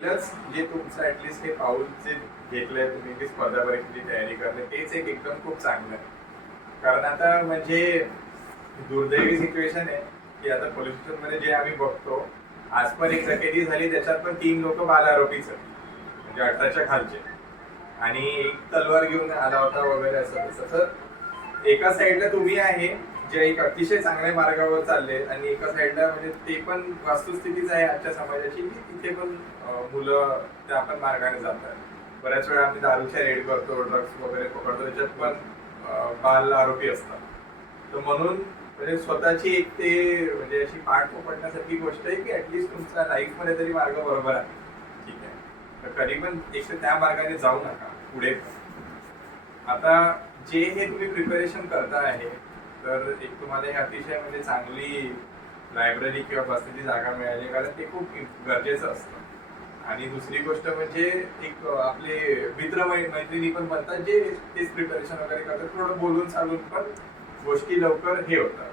Plus जे तुमचं at least हे पाऊल जे घेतलंय तुम्ही की स्पर्धा परीक्षेची तयारी करणे तेच एक एकदम खूप चांगलं आहे. कारण आता म्हणजे दुर्दैवी सिच्युएशन आहे की आता पोलीस स्टेशनमध्ये जे आम्ही बघतो आज पण एक डकेती झाली त्याच्यात पण तीन लोक बाल आरोपीच म्हणजे अठराच्या खालचे. आणि एक तलवार घेऊन आला होता वगैरे असं तसं तर एका साईडला तुम्ही आहे जे एक अतिशय चांगल्या मार्गावर चालले आणि एका साईडला म्हणजे ते पण वास्तुस्थितीच आहे आजच्या समाजाची की तिथे पण मुलं त्या पण मार्गाने जातात. बऱ्याच वेळा आम्ही दारूच्या रेड करतो ड्रग्स वगैरे पकडतो त्याच्यात पण बाल आरोपी असतात. तर म्हणून म्हणजे स्वतःची एक ते म्हणजे अशी पाठ पकडण्यासारखी गोष्ट आहे की ऍटलिस्ट तुमच्या लाईफमध्ये तरी मार्ग बरोबर आहे. ठीक आहे. तर कधी पण एक तर त्या मार्गाने जाऊ नका पुढे आता जे हे तुम्ही प्रिपरेशन करता आहे तर एक तुम्हाला हे अतिशय म्हणजे चांगली लायब्ररी किंवा बसण्याची जागा मिळाली कारण ते खूप गरजेचं असतं. आणि दुसरी गोष्ट म्हणजे एक आपले मित्र मैत्रिणी पण बनतात जे तेच प्रिपरेशन वगैरे करतात. थोडं बोलून चालून पण गोष्टी लवकर हे होतात.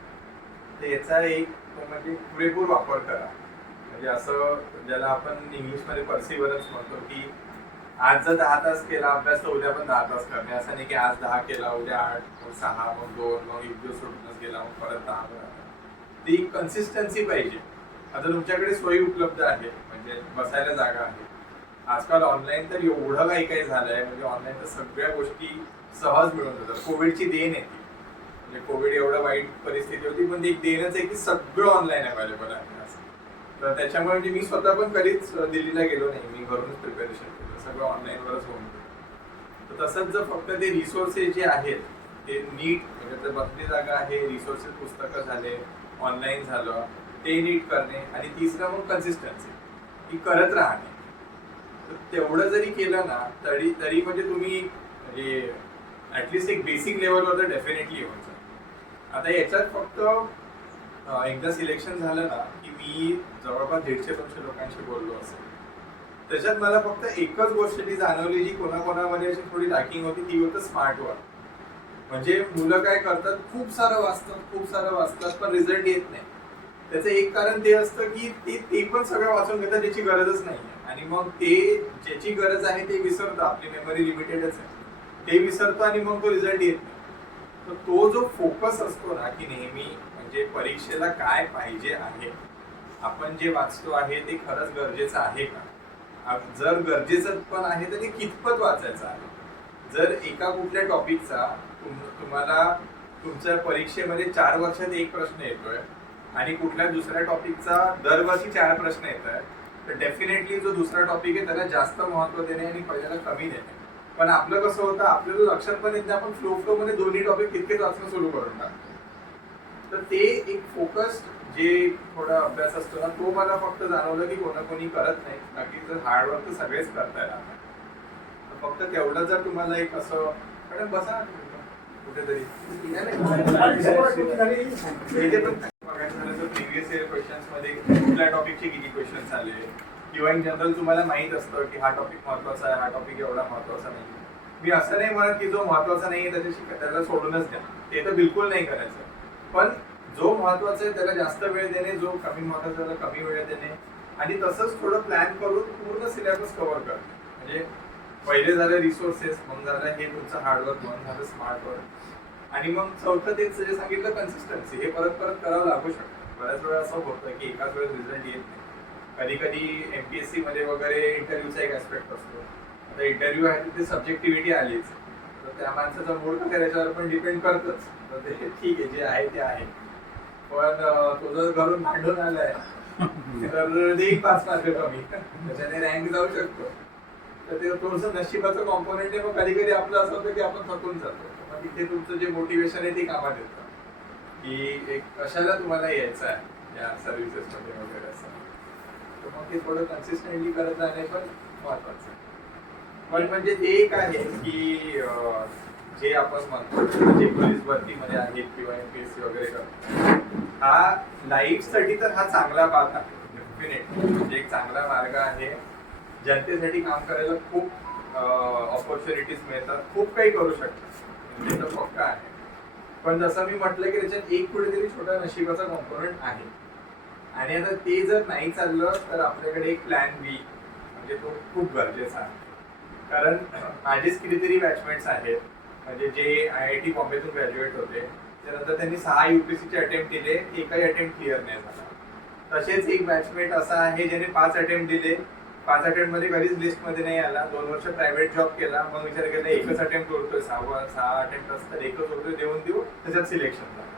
तर याचा एक म्हणजे पुरेपूर वापर करा. म्हणजे असं ज्याला आपण इंग्लिशमध्ये पर्सिवरन्स म्हणतो की आज जर दहा तास केला अभ्यास तर उद्या पण दहा तास करणे असं नाही की आज दहा केला उद्या आठ मग सहा मग दोन मग एक दिवस सोडूनच गेला मग परत दहा करा. ती कन्सिस्टन्सी पाहिजे. आता तुमच्याकडे सोयी उपलब्ध आहे म्हणजे बसायला जागा आहे. आजकाल ऑनलाईन तर एवढं काही काही झालंय म्हणजे ऑनलाईन तर सगळ्या गोष्टी सहज मिळून जातात. कोविडची देण आहे ती. म्हणजे कोविड एवढं वाईट परिस्थिती होती पण ती एक देणच आहे की सगळं ऑनलाईन अवेलेबल आहे. तर त्याच्यामुळे म्हणजे मी स्वतः पण कधीच दिल्लीला गेलो नाही. मी घरूनच प्रिपरेशन केलं. सगळं ऑनलाईनवरच होऊन तर तसंच जर फक्त ते रिसोर्सेस जे आहेत ते नीट म्हणजे बसली जागा आहे रिसोर्सेस पुस्तकं झाले ऑनलाईन झालं ते नीट करणे आणि तिसरं मग कन्सिस्टन्सी ती करत राहणे. तर तेवढं जरी केलं ना तरी तरी म्हणजे तुम्ही म्हणजे ॲटलिस्ट एक बेसिक लेवलवर तर डेफिनेटली येऊन आता याच्यात फक्त एकदा सिलेक्शन झालं ना की मी जवळपास दीडशे दोनशे लोकांशी बोललो असेल. त्याच्यात मला फक्त एकच गोष्ट ती जाणवली जी कोणाकोणामध्ये अशी थोडी लॅकिंग होती ती होतं स्मार्ट वर्क म्हणजे मुलं काय करतात खूप सारं वाचतात खूप सारं वाचतात पण रिझल्ट येत नाही. त्याचं एक कारण ते असतं की ते ते पण सगळं वाचून घेतात त्याची गरजच नाही आणि मग ते ज्याची गरज आहे ते विसरतं. आपली मेमरी लिमिटेडच आहे. ते विसरतं आणि मग तो रिझल्ट येत नाही. तर तो जो फोकस असतो ना की नेहमी म्हणजे परीक्षेला काय पाहिजे आहे? आपण जे वाचतो आहे ते खरंच गरजेचं आहे का? जर गरजेचं पण आहे तर ते कितपत वाचायचं आहे? जर एका कुठल्या टॉपिकचा तुम्हाला तुमच्या परीक्षेमध्ये चार वर्षात एक प्रश्न येतोय आणि कुठल्या दुसऱ्या टॉपिकचा दरवर्षी चार प्रश्न येत आहे तर डेफिनेटली जो दुसरा टॉपिक आहे त्याला जास्त महत्त्व देणे आणि पहिल्याला कमी देणे. पण आपलं कसं होतं आपल्याला लक्षात पण येत नाही आपण फ्लो फ्लो मध्ये दोन्ही टॉपिक तितकेच वाचणं सुरू करून टाकतो. तर ते एक फोकस जे थोडा अभ्यास असतो ना तो मला फक्त जाणवलं की कोणा कोणी करत नाही. बाकी जर हार्डवर्क तर सगळेच करताय आता. फक्त तेवढं जर तुम्हाला एक असं कारण बसा कुठेतरी. प्रिव्हियस इयर क्वेश्चन्समध्ये कुठल्या टॉपिकचे किती क्वेश्चन्स आले? किंवा इन जनरल तुम्हाला माहीत असतं की हा टॉपिक महत्त्वाचा आहे हा टॉपिक एवढा महत्त्वाचा नाही मी असं नाही म्हणत की जो महत्त्वाचा नाही त्याच्याशी त्याला सोडूनच द्या. ते तर बिलकुल नाही करायचं. पण जो महत्त्वाचा आहे त्याला जास्त वेळ देणे जो कमी महत्त्वाचा त्याला कमी वेळ देणे. आणि तसंच थोडं प्लॅन करून पूर्ण सिलेबस कव्हर करणे म्हणजे पहिले झालं रिसोर्सेस मग झालं हे तुमचं हार्डवर्क मग झालं स्मार्ट वर्क आणि मग चौथं तेच जे सांगितलं कन्सिस्टन्सी हे परत परत करावं लागू शकतं. बऱ्याच वेळा असं होतं की एकाच वेळेस रिझल्ट येत नाही. कधी कधी एमपीएससी मध्ये वगैरे इंटरव्ह्यूचा एक ऍस्पेक्ट असतो. आता इंटरव्ह्यू आहे तिथे सब्जेक्टिव्हिटी आलीच. त्या माणसाचा मूड कसं त्याच्यावर पण डिपेंड करतच. तर ते ठीक आहे जे आहे ते आहे. पण तो जर घरून भांडून आलाय तर देईल पाच मार्क कमी त्याच्याने रँक जाऊ शकतो. तर ते थोडस नशिबाचं कॉम्पोनेंट आहे मग कधी कधी आपलं असं होतं की आपण थकून जातो. मग तिथे तुमचं जे मोटिवेशन आहे ते कामात येतं. की एक कशाला तुम्हाला यायचं आहे या सर्व्हिसेस मध्ये वगैरे असं. तर मग ते थोडं कन्सिस्टंटली करत राहणे पण महत्वाचं आहे. पण म्हणजे ते एक आहे की जे आपण म्हणतो जे पोलीस भरतीमध्ये आहेत किंवा एम पी एस सी वगैरे करतो हा लाईफसाठी तर हा चांगला पाथ आहे डेफिनेट म्हणजे एक चांगला मार्ग आहे. जनतेसाठी काम करायला खूप ऑपॉर्च्युनिटीज मिळतात. खूप काही करू शकतात. म्हणजे तर पक्का आहे. पण जसं मी म्हटलं की त्याच्यात एक कुठेतरी छोटा नशिबाचा कॉम्पोनंट आहे. आणि आता ते जर नाही चाललं तर आपल्याकडे एक प्लॅन बी म्हणजे तो खूप गरजेचा आहे. कारण माझेच कितीतरी बॅचमेंट्स आहेत. म्हणजे जे आय आय टी बॉम्बेतून ग्रॅज्युएट होते त्यानंतर त्यांनी सहा युपीएससीचे अटेम्प्ट दिले एकही अटेम्प्ट क्लिअर नाही झाला. तसेच एक बॅचमेंट असा आहे ज्याने पाच अटेम्प्ट दिले. पाच अटेम्प्टमध्ये कधीच लिस्टमध्ये नाही आला. दोन वर्ष प्रायव्हेट जॉब केला. मग विचार केला एकच अटेम्प्ट उरतोय सहा सहा अटेम्प्ट असतात एकच उरतोय देऊन देऊ त्याच्यात सिलेक्शन झालं.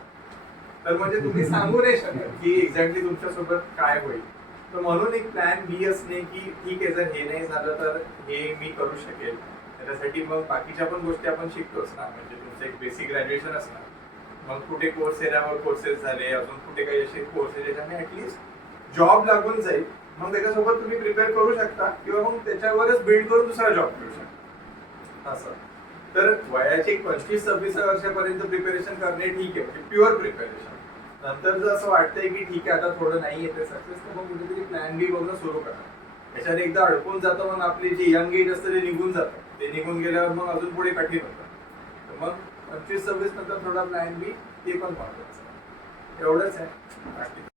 तर म्हणजे तुम्ही सांगू नाही शकत की एक्झॅक्टली तुमच्यासोबत काय होईल. तर म्हणून एक प्लॅन बी असणे की ठीक आहे जर हे नाही झालं तर हे मी करू शकेल. त्याच्यासाठी मग बाकीच्या पण गोष्टी आपण शिकतोच ना म्हणजे तुमचं एक बेसिक ग्रॅज्युएशन असणार. मग कुठे कोर्स एरियावर कोर्सेस झाले अजून कुठे काही असे कोर्सेस ज्याच्याने ऍटलिस्ट जॉब लागून जाईल. मग त्याच्यासोबत तुम्ही प्रिपेअर करू शकता. किंवा मग त्याच्यावरच बिल्ड करून दुसरा जॉब मिळू शकता. असं. तर वयाचे एक पंचवीस सव्वीस वर्षापर्यंत प्रिपेरेशन करणे ठीक आहे. म्हणजे प्युअर प्रिपेरेशन नंतर जर असं वाटतंय की ठीक आहे आता थोडं नाही येते सक्सेस तर मग कुठेतरी प्लॅन बी बघणं सुरू करा. त्याच्यात एकदा अडकून जातं मग आपली जी यंग एज असतं ते निघून जातं. ते निघून गेल्यावर मग अजून पुढे कठीण होतं. तर मग पंचवीस सव्वीस नंतर थोडा प्लॅन बी ते पण महत्वाचं एवढंच आहे.